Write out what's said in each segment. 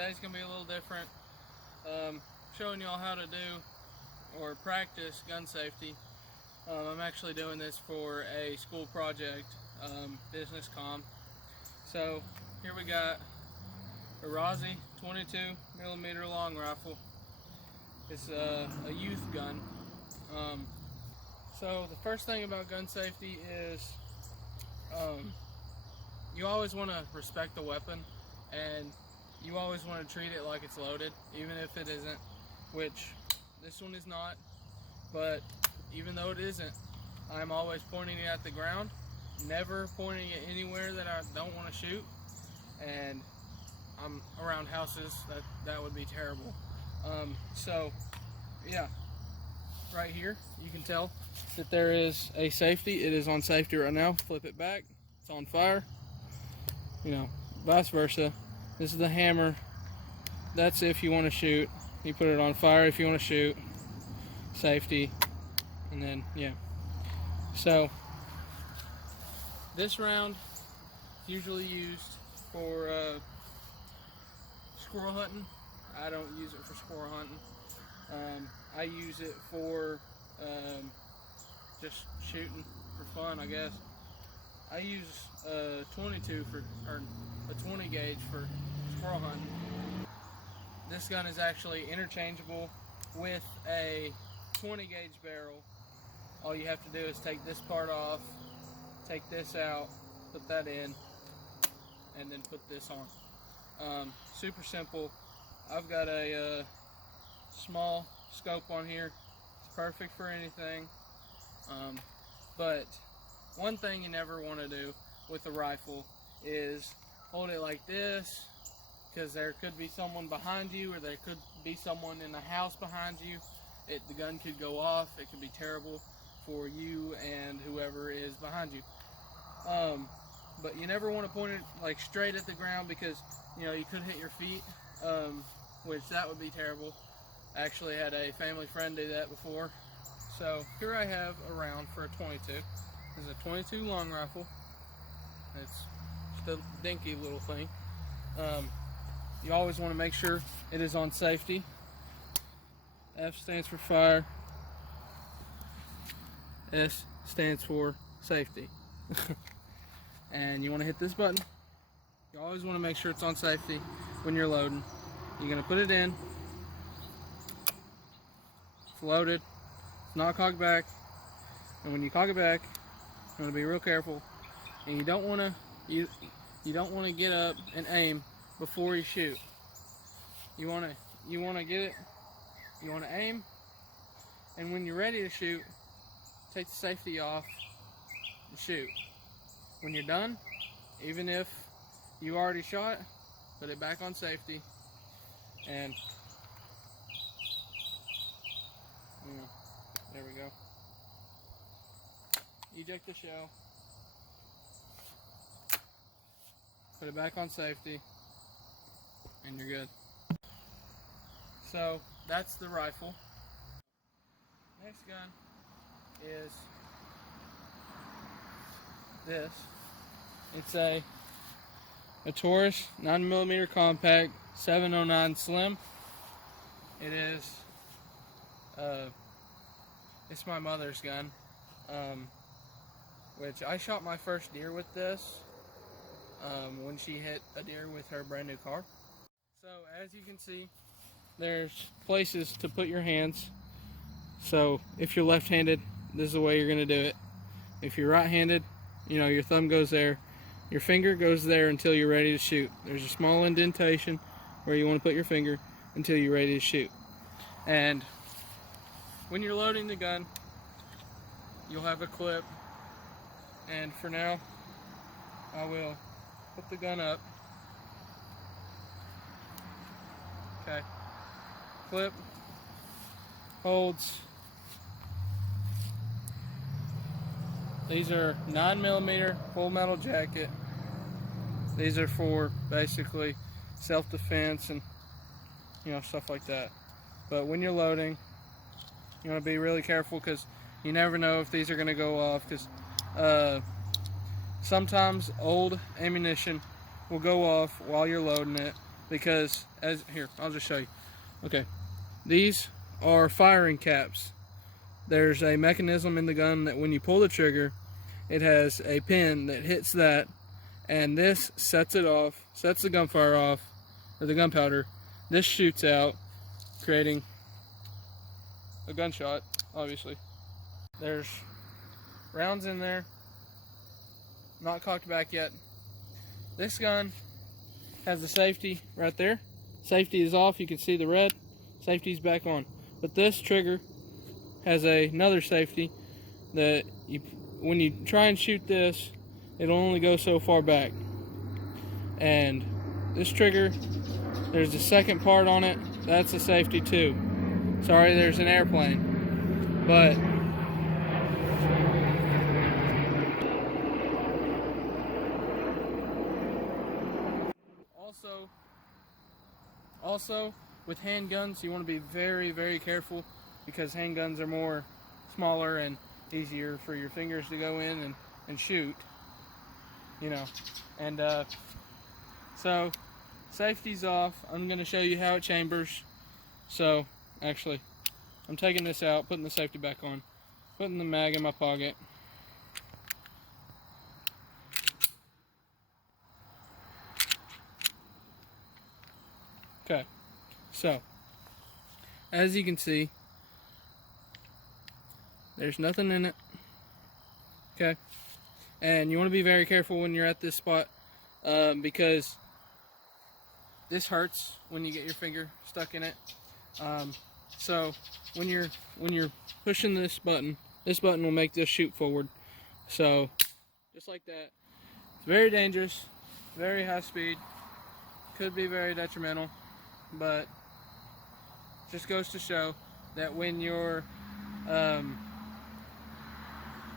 today's gonna be a little different. Showing y'all how to do or practice gun safety. I'm actually doing this for a school project, business comm. So here we got a Rossi 22mm long rifle. It's a youth gun. So the first thing about gun safety is you always want to respect the weapon, and you always want to treat it like it's loaded, even if it isn't, which this one is not. But even though it isn't, I'm always pointing it at the ground, never pointing it anywhere that I don't want to shoot. And I'm around houses, that would be terrible. So yeah, right here you can tell that there is a safety. It is on safety right now. Flip it back, it's on fire. You know, vice versa. This is the hammer. That's if you want to shoot. You put it on fire if you want to shoot. Safety. And then, yeah. So, this round is usually used for squirrel hunting. I don't use it for squirrel hunting. I use it for just shooting for fun, I guess. I use a 22 or a 20 gauge for squirrel hunting. This gun is actually interchangeable with a 20 gauge barrel. All you have to do is take this part off, take this out, put that in, and then put this on. Super simple. I've got a small scope on here. It's perfect for anything. But one thing you never want to do with a rifle is hold it like this, because there could be someone behind you, or there could be someone in the house behind you. The gun could go off. It could be terrible for you and whoever is behind you. But you never want to point it like straight at the ground, because you know you could hit your feet, which that would be terrible. I actually had a family friend do that before. So here I have a round for a 22. This is a 22 long rifle. It's just a dinky little thing. You always want to make sure it is on safety. F stands for fire. S stands for safety. And you want to hit this button. You always want to make sure it's on safety when you're loading. You're going to put it in. It's loaded. It's not cocked back. And when you cock it back, you want to be real careful. And you don't want to you don't want to get up and aim before you shoot. You want to get it. You want to aim, and when you're ready to shoot, take the safety off and shoot. When you're done, even if you already shot, put it back on safety, and there we go. Eject the shell. Put it back on safety, and you're good. So that's the rifle. Next gun is this. It's a Taurus 9mm compact 709 slim. It is it's my mother's gun, which I shot my first deer with this when she hit a deer with her brand new car. So as you can see, there's places to put your hands. So if you're left-handed, this is the way you're going to do it. If you're right-handed, you know, your thumb goes there, your finger goes there until you're ready to shoot. There's a small indentation where you want to put your finger until you're ready to shoot. And when you're loading the gun, you'll have a clip. And for now, I will put the gun up. Okay. Clip holds. These are 9mm full metal jacket. These are for basically self-defense and stuff like that. But when you're loading, you want to be really careful, because you never know if these are going to go off, because sometimes old ammunition will go off while you're loading it, because I'll just show you. Okay, these are firing caps. There's a mechanism in the gun that when you pull the trigger, it has a pin that hits that, and this sets it off, sets the gunfire off, or the gunpowder. This shoots out, creating a gunshot, obviously. There's rounds in there, not cocked back yet. This gun has the safety right there. Safety is off, you can see the red. Safety's back on. But this trigger has another safety that when you try and shoot this, it'll only go so far back. And this trigger, there's a second part on it, that's a safety too. Sorry, there's an airplane. But also with handguns, you want to be very, very careful, because handguns are smaller and easier for your fingers to go in and shoot, you know. And so safety's off. I'm going to show you how it chambers. So actually, I'm taking this out, putting the safety back on, putting the mag in my pocket. Okay, so as you can see, there's nothing in it. Okay, and you want to be very careful when you're at this spot, because this hurts when you get your finger stuck in it. So when you're pushing this button will make this shoot forward. So just like that. It's very dangerous, very high speed, could be very detrimental, but just goes to show that when you're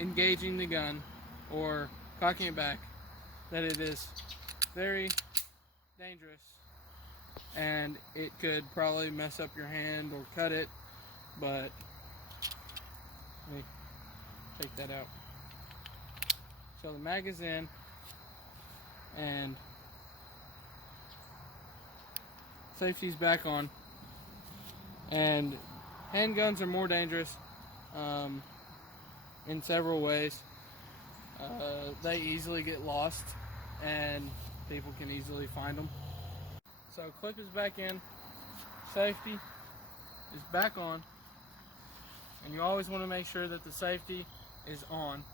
engaging the gun or cocking it back, that it is very dangerous, and it could probably mess up your hand or cut it. But let me take that out. So the mag is in, and safety's back on. And handguns are more dangerous in several ways. They easily get lost, and people can easily find them. So clip is back in, safety is back on, and you always want to make sure that the safety is on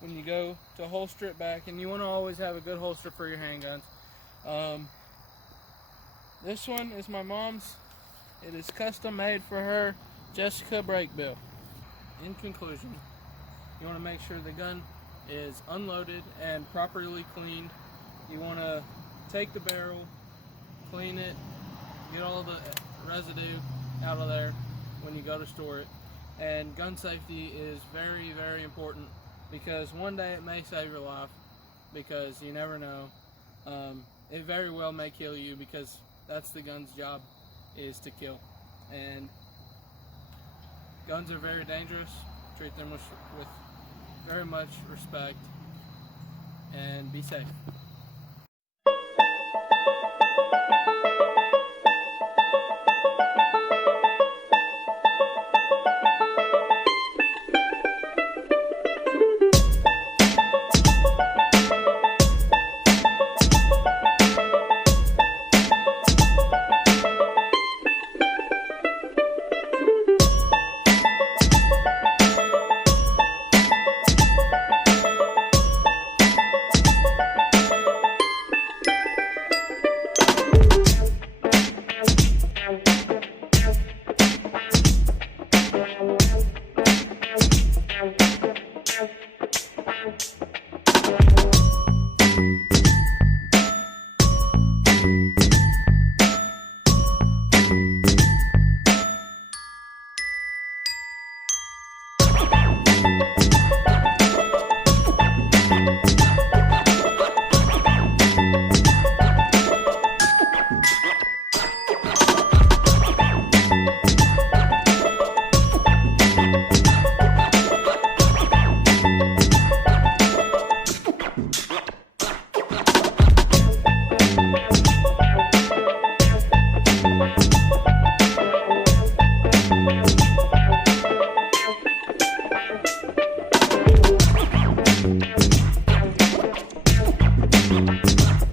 when you go to holster it back, and you want to always have a good holster for your handguns. This one is my mom's. It is custom made for her, Jessica brake bill. In conclusion, you want to make sure the gun is unloaded and properly cleaned. You want to take the barrel, clean it, get all the residue out of there when you go to store it. And gun safety is very, very important, because one day it may save your life, because you never know. It very well may kill you, because that's the gun's job, is to kill. And guns are very dangerous. Treat them with very much respect, and be safe. Bye.